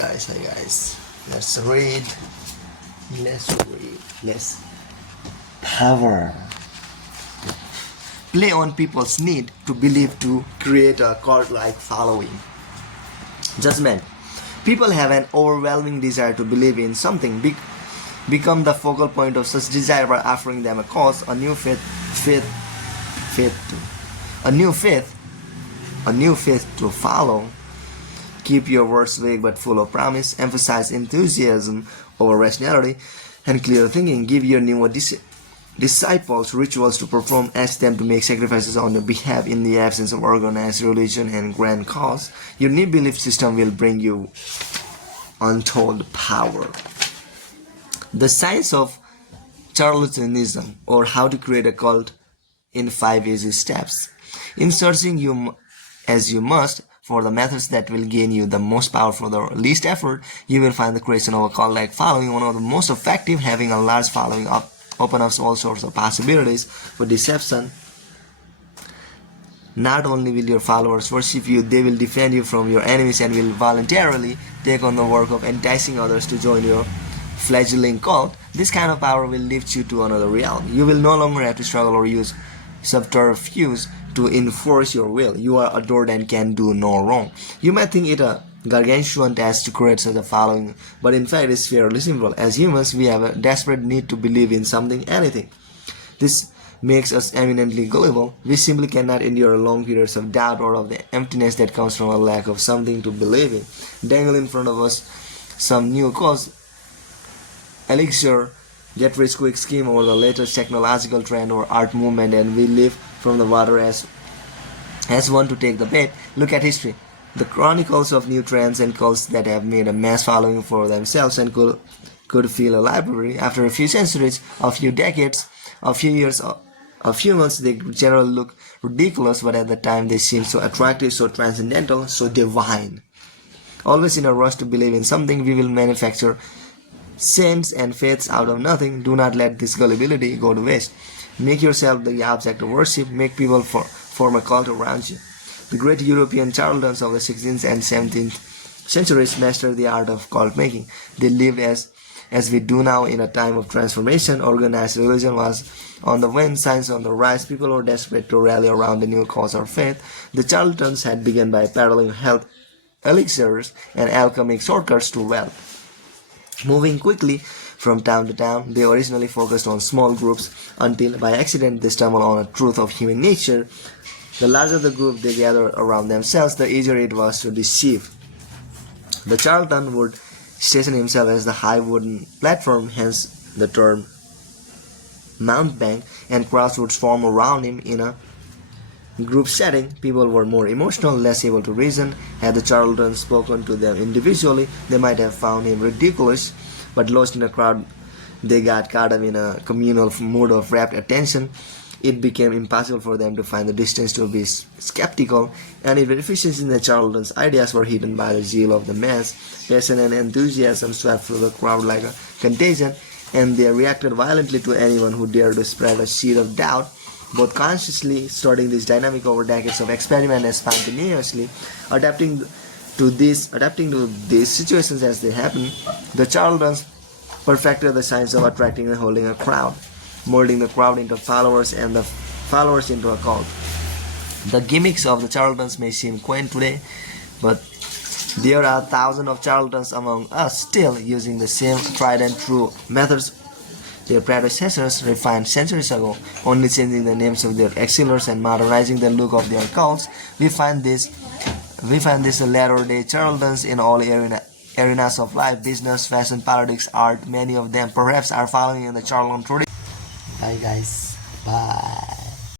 Hi guys. Let's read. Let's power. Play on people's need to believe to create a cult-like following. Judgment. People have an overwhelming desire to believe in something. Become the focal point of such desire by offering them a cause, a new faith to follow. Keep your words vague but full of promise. Emphasize enthusiasm over rationality and clear thinking. Give your new disciples rituals to perform. Ask them to make sacrifices on your behalf in the absence of organized religion and grand cause. Your new belief system will bring you untold power. The science of charlatanism, or how to create a cult in 5 easy steps. In searching as you must for the methods that will gain you the most power for the least effort, you will find the creation of a cult-like following one of the most effective. Having a large following open up all sorts of possibilities for deception. Not only will your followers worship you, they will defend you from your enemies and will voluntarily take on the work of enticing others to join your fledgling cult. This kind of power will lift you to another realm. You will no longer have to struggle or use subterfuge to enforce your will. You are adored and can do no wrong. You might think it a gargantuan task to create such a following, but in fact it's fairly simple. As humans, we have a desperate need to believe in something, anything. This makes us eminently gullible. We simply cannot endure long periods of doubt or of the emptiness that comes from a lack of something to believe in. Dangle in front of us some new cause, elixir, get-rich-quick scheme, or the latest technological trend or art movement, and we live from the water as one to take the bait. Look at history. The chronicles of new trends and cults that have made a mass following for themselves and could fill a library. After a few centuries, a few decades, a few years, a few months, they generally look ridiculous, but at the time they seem so attractive, so transcendental, so divine. Always in a rush to believe in something, we will manufacture saints and faiths out of nothing. Do not let this gullibility go to waste. Make yourself the object of worship. Make people form a cult around you. The great European charlatans of the 16th and 17th centuries mastered the art of cult making. They lived as we do now in a time of transformation. Organized religion was on the wane, science on the rise. People were desperate to rally around the new cause or faith. The charlatans had begun by peddling health elixirs and alchemic shortcuts to wealth. Moving quickly from town to town, they originally focused on small groups until by accident they stumbled on a truth of human nature. The larger the group they gathered around themselves, the easier it was to deceive. The charlatan would station himself as the high wooden platform, hence the term mountebank, and crowds would form around him in a group setting. People were more emotional, less able to reason. Had the charlatan spoken to them individually, they might have found him ridiculous, but lost in a crowd, they got caught up in a communal mood of rapt attention. It became impossible for them to find the distance to be skeptical, and even efficiency in the charlatan's ideas were hidden by the zeal of the mass. Passion and enthusiasm swept through the crowd like a contagion, and they reacted violently to anyone who dared to spread a seed of doubt. Both consciously starting this dynamic over decades of experiment and spontaneously adapting to these situations as they happen, the charlatans perfected the science of attracting and holding a crowd, molding the crowd into followers and the followers into a cult. The gimmicks of the charlatans may seem quaint today, but there are thousands of charlatans among us still using the same tried and true methods their predecessors refined centuries ago, only changing the names of their auxiliaries and modernizing the look of their cults. We find these latter-day charlatans in all arenas of life: business, fashion, politics, art. Many of them perhaps are following in the charlatan tradition. Bye guys. Bye.